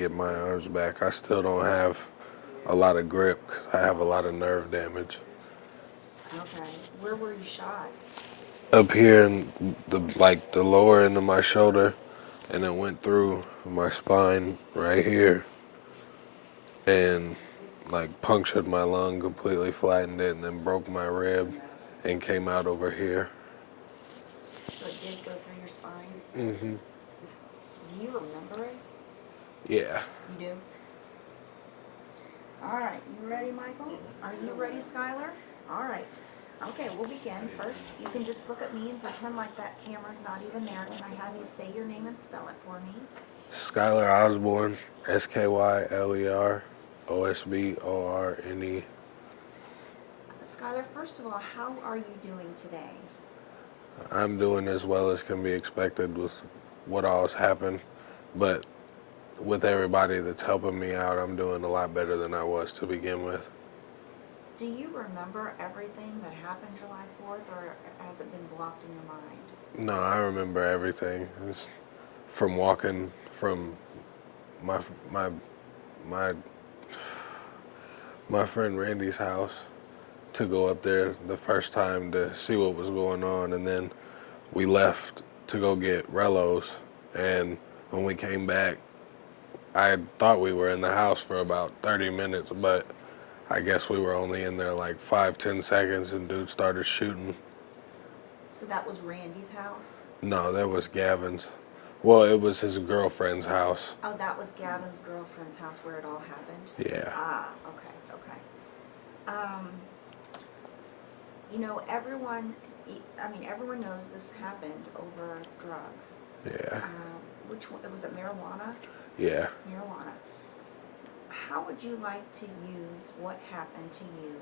Get my arms back. I still don't have a lot of grip 'cause I have a lot of nerve damage. Okay. Where were you shot? Up here in the lower end of my shoulder, and it went through my spine right here, and like punctured my lung, completely flattened it, and then broke my rib, and came out over here. So it did go through your spine? Mhm. Do you remember it? Yeah. You do? All right. You ready, Michael? Are you ready, Skylar? All right. Okay, we'll begin. First, you can just look at me and pretend like that camera's not even there. Can I have you say your name and spell it for me? Skylar Osborne, SKYLEROSBORNE. Skylar, first of all, how are you doing today? I'm doing as well as can be expected with what all's happened, but with everybody that's helping me out, I'm doing a lot better than I was to begin with. Do you remember everything that happened July 4th, or has it been blocked in your mind? No, I remember everything. It's from walking from my my my my friend Randy's house to go up there the first time to see what was going on, and then we left to go get Rellos, and when we came back, I thought we were in the house for about 30 minutes, but I guess we were only in there like 5, 10 seconds, and dude started shooting. So that was Randy's house? No, that was Gavin's. Well, it was his girlfriend's house. Oh, that was Gavin's girlfriend's house where it all happened? Yeah. Ah, okay, okay. Um, everyone, everyone knows this happened over drugs. Yeah. Which one, was it marijuana? Yeah. Marijuana. How would you like to use what happened to you,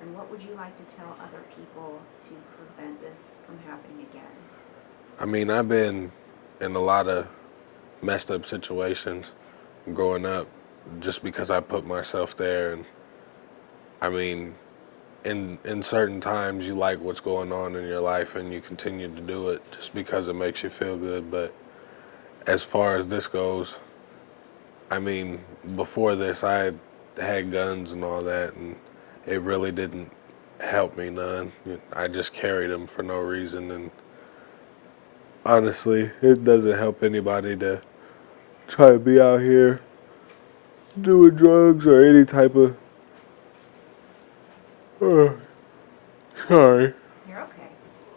and what would you like to tell other people to prevent this from happening again? I mean, I've been in a lot of messed up situations growing up just because I put myself there. And I mean, in certain times you like what's going on in your life and you continue to do it just because it makes you feel good. But as far as this goes, I mean, before this I had guns and all that, and it really didn't help me none. I just carried them for no reason, and honestly, it doesn't help anybody to try to be out here doing drugs or any type of. Uh, sorry. You're okay.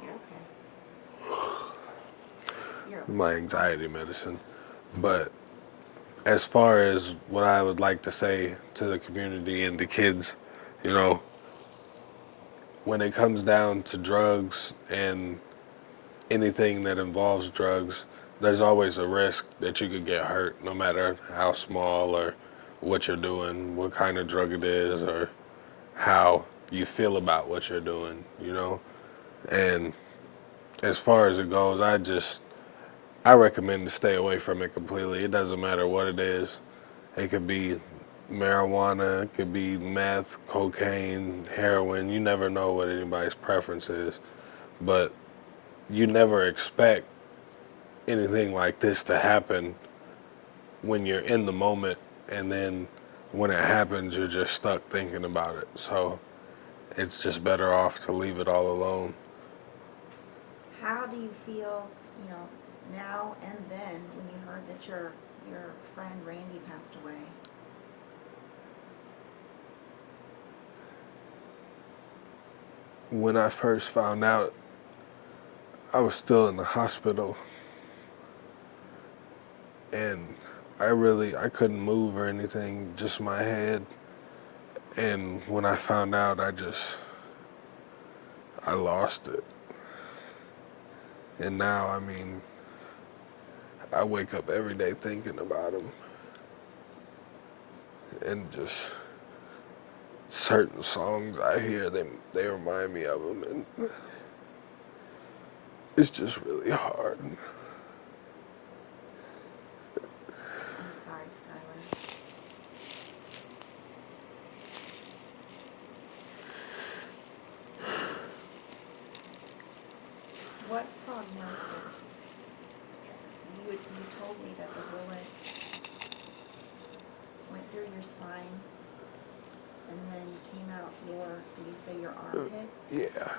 You're okay. You're okay. My anxiety medicine. But as far as what I would like to say to the community and the kids, you know, when it comes down to drugs and anything that involves drugs, there's always a risk that you could get hurt, no matter how small or what you're doing, what kind of drug it is, or how you feel about what you're doing, you know? And as far as it goes, I recommend to stay away from it completely. It doesn't matter what it is. It could be marijuana, it could be meth, cocaine, heroin. You never know what anybody's preference is. But you never expect anything like this to happen when you're in the moment, and then when it happens, you're just stuck thinking about it. So it's just better off to leave it all alone. How do you feel, now and then when you heard that your friend Randy passed away? When I first found out, I was still in the hospital, and I couldn't move or anything, just my head. And when I found out, I lost it. And now, I mean, I wake up every day thinking about him, and just certain songs I hear, they remind me of him, and it's just really hard. I'm sorry, Skylar. What prognosis? You told me that the bullet your spine, and then came out did you say your armpit? Yeah.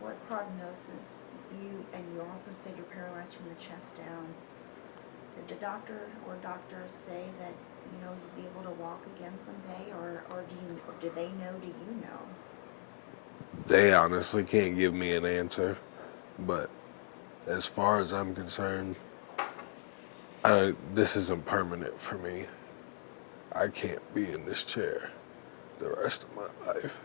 What prognosis? You also said you're paralyzed from the chest down. Did the doctor or doctors say that, you'll be able to walk again someday, or do they know, do you know? They honestly can't give me an answer, but as far as I'm concerned, this isn't permanent for me. I can't be in this chair the rest of my life.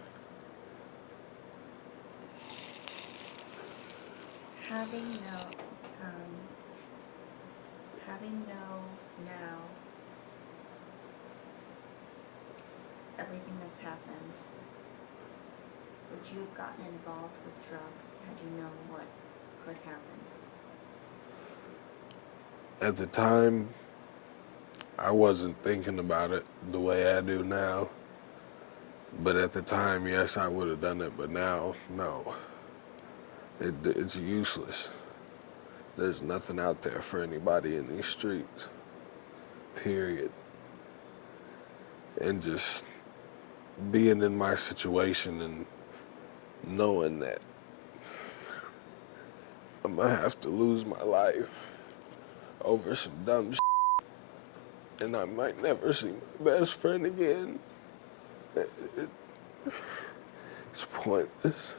Having now everything that's happened, would you have gotten involved with drugs had you known what could happen? At the time, I wasn't thinking about it the way I do now. But at the time, yes, I would have done it. But now, no. It's useless. There's nothing out there for anybody in these streets. Period. And just being in my situation and knowing that I might have to lose my life over some dumb shit, and I might never see my best friend again. It's pointless.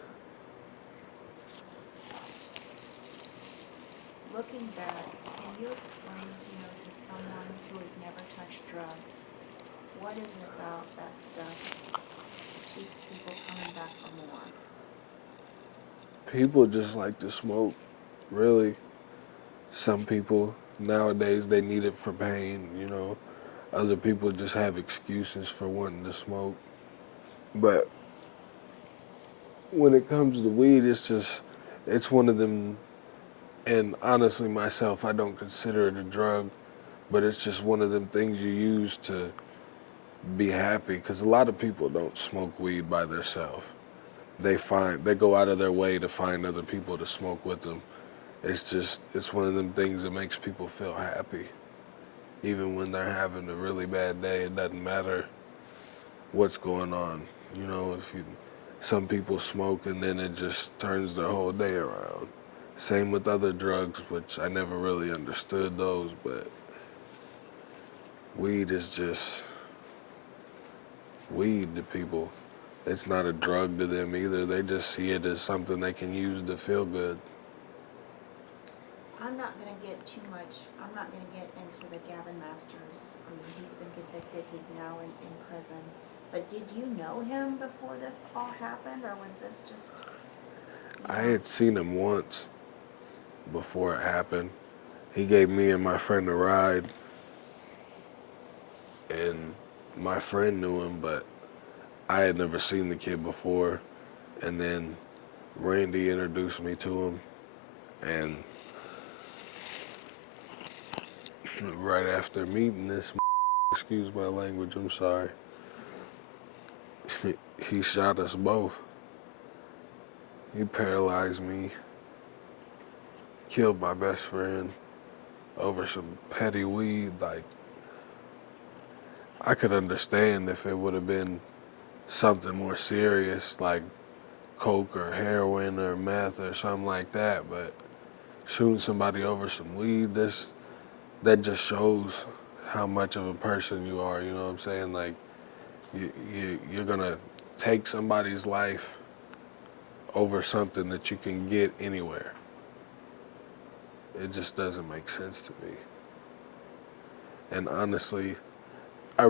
Looking back, can you explain, to someone who has never touched drugs, what is it about that stuff that keeps people coming back for more? People just like to smoke, really. Some people nowadays, they need it for pain, Other people just have excuses for wanting to smoke. But when it comes to weed, it's one of them. And honestly, myself, I don't consider it a drug, but it's just one of them things you use to be happy. Because a lot of people don't smoke weed by themselves. They go out of their way to find other people to smoke with them. It's one of them things that makes people feel happy. Even when they're having a really bad day, it doesn't matter what's going on. Some people smoke and then it just turns their whole day around. Same with other drugs, which I never really understood those, but weed is just weed to people. It's not a drug to them either. They just see it as something they can use to feel good. I'm not going to get into the Gavin Masters. I mean, he's been convicted. He's now in prison. But did you know him before this all happened, or was this just... I had seen him once before it happened. He gave me and my friend a ride, and my friend knew him, but I had never seen the kid before. And then Randy introduced me to him, and right after meeting this, excuse my language, I'm sorry, he shot us both. He paralyzed me, killed my best friend over some petty weed. Like, I could understand if it would have been something more serious, like coke or heroin or meth or something like that, but shooting somebody over some weed, that just shows how much of a person you are, you know what I'm saying? Like, you're gonna take somebody's life over something that you can get anywhere. It just doesn't make sense to me. And honestly, I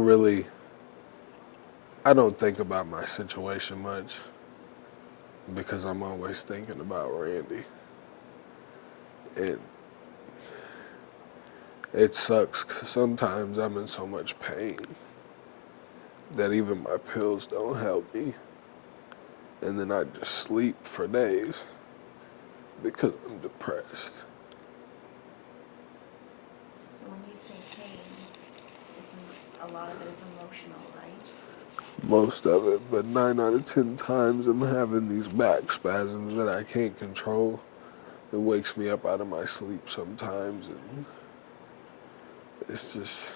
don't think about my situation much because I'm always thinking about Randy. It sucks 'cause sometimes I'm in so much pain that even my pills don't help me. And then I just sleep for days because I'm depressed. So when you say pain, a lot of it is emotional, right? Most of it, but 9 out of 10 times I'm having these back spasms that I can't control. It wakes me up out of my sleep sometimes, and it's just,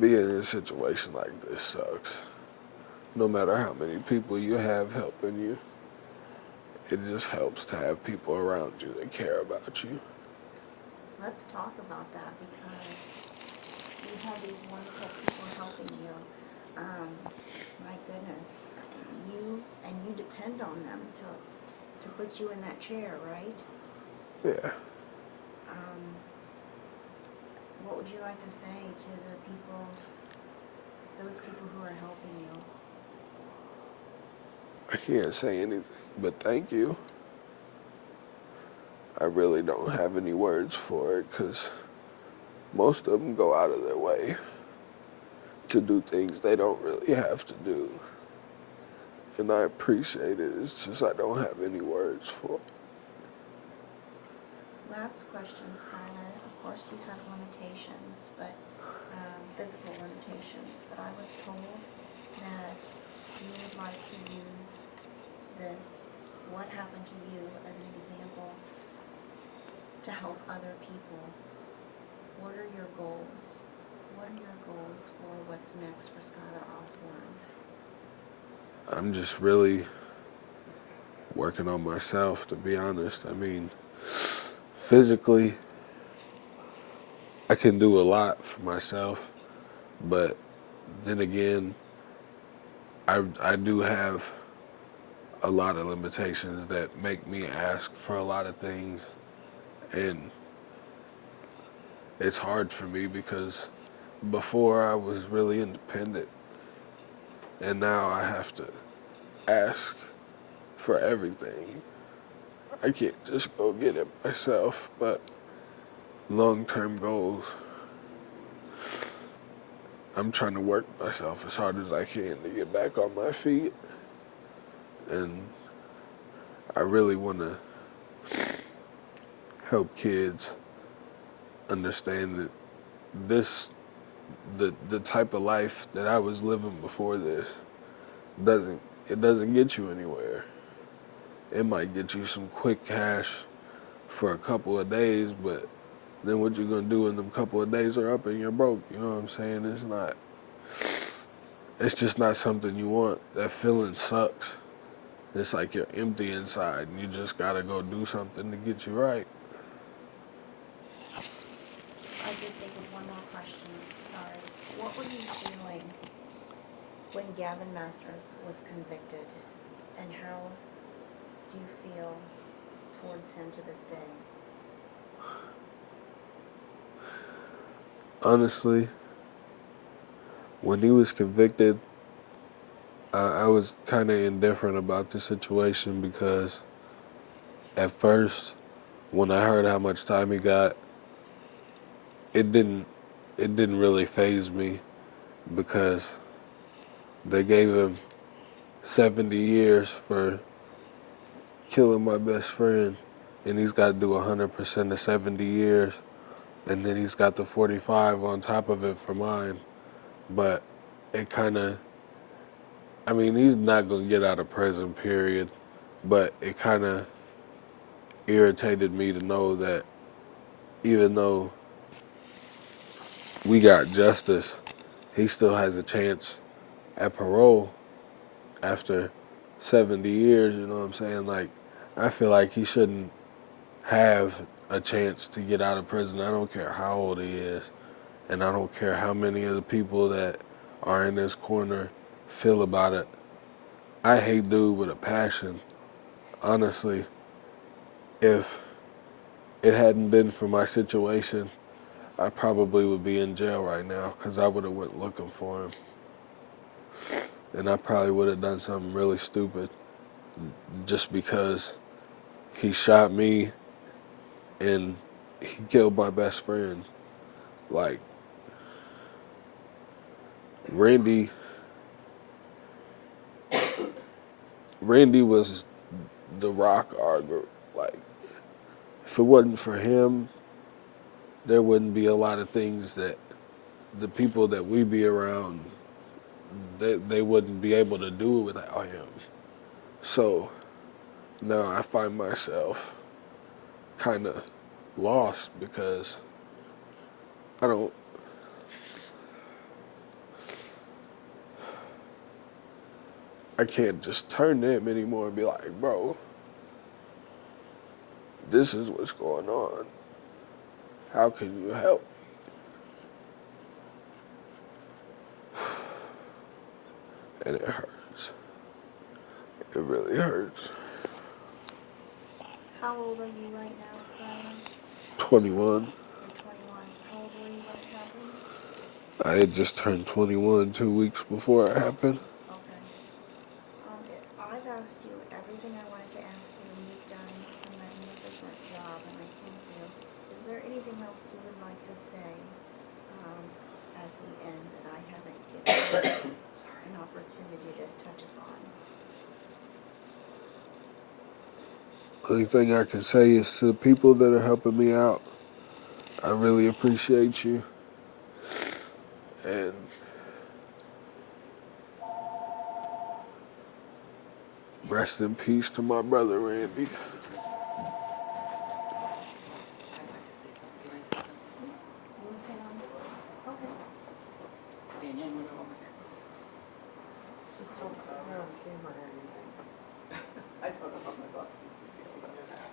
being in a situation like this sucks. No matter how many people you have helping you, it just helps to have people around you that care about you. Let's talk about that because you have these wonderful people helping you. My goodness, you depend on them to put you in that chair, right? Yeah. Um, what would you like to say to the people, those people who are helping you? I can't say anything but thank you. I really don't have any words for it because most of them go out of their way to do things they don't really have to do. And I appreciate it. It's just I don't have any words for it. Last question, Skylar. Of course, you have limitations, but physical limitations. But I was told that you would like to use this, what happened to you, as an example to help other people. What are your goals? What are your goals for what's next for Skylar Osborne? I'm just really working on myself, to be honest. I mean, physically, I can do a lot for myself, but then again, I do have a lot of limitations that make me ask for a lot of things, and it's hard for me because before I was really independent, and now I have to ask for everything. I can't just go get it myself, but long-term goals, I'm trying to work myself as hard as I can to get back on my feet, and I really want to help kids understand that this the type of life that I was living before this doesn't it doesn't get you anywhere. It might get you some quick cash for a couple of days, but then what you gonna do when them couple of days are up and you're broke? You know what I'm saying? It's just not something you want. That feeling sucks. It's like you're empty inside and you just gotta go do something to get you right. I did think of one more question. Sorry. What were you feeling when Gavin Masters was convicted, and how do you feel towards him to this day? Honestly, when he was convicted, I was kind of indifferent about the situation because at first, when I heard how much time he got, it didn't it didn't really faze me because they gave him 70 years for killing my best friend, and he's got to do 100% of 70 years, and then he's got the 45 on top of it for mine. But it kind of, I mean, he's not going to get out of prison, period, but it kind of irritated me to know that even though we got justice, he still has a chance at parole after 70 years, you know what I'm saying? Like, I feel like he shouldn't have a chance to get out of prison. I don't care how old he is, and I don't care how many of the people that are in this corner feel about it. I hate dude with a passion. Honestly, if it hadn't been for my situation, I probably would be in jail right now because I would have went looking for him. And I probably would have done something really stupid just because he shot me and he killed my best friend. Like, Randy, Randy was the rock our group. Like, if it wasn't for him, there wouldn't be a lot of things that the people that we be around, they wouldn't be able to do without him. So now I find myself kind of lost because I don't I can't just turn to him anymore and be like, bro, this is what's going on. How can you help? And it hurts. It really hurts. How old are you right now, Skylar? 21. You're 21. How old were you when it happened? I had just turned 21 2 weeks before it happened. Okay. I've asked you everything I wanted to ask you, and you've done a magnificent job, and I thank you. Is there anything else you would like to say as we end that I haven't given you an opportunity to touch upon? Only thing I can say is to the people that are helping me out, I really appreciate you. And rest in peace to my brother Randy. I'd like to say something. Can I say something? You want to say on? Okay. Danielle, you want to come over here? Just don't put me on camera or anything. I don't know how my bosses would feel about that.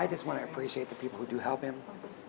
I just want to appreciate the people who do help him. I'll just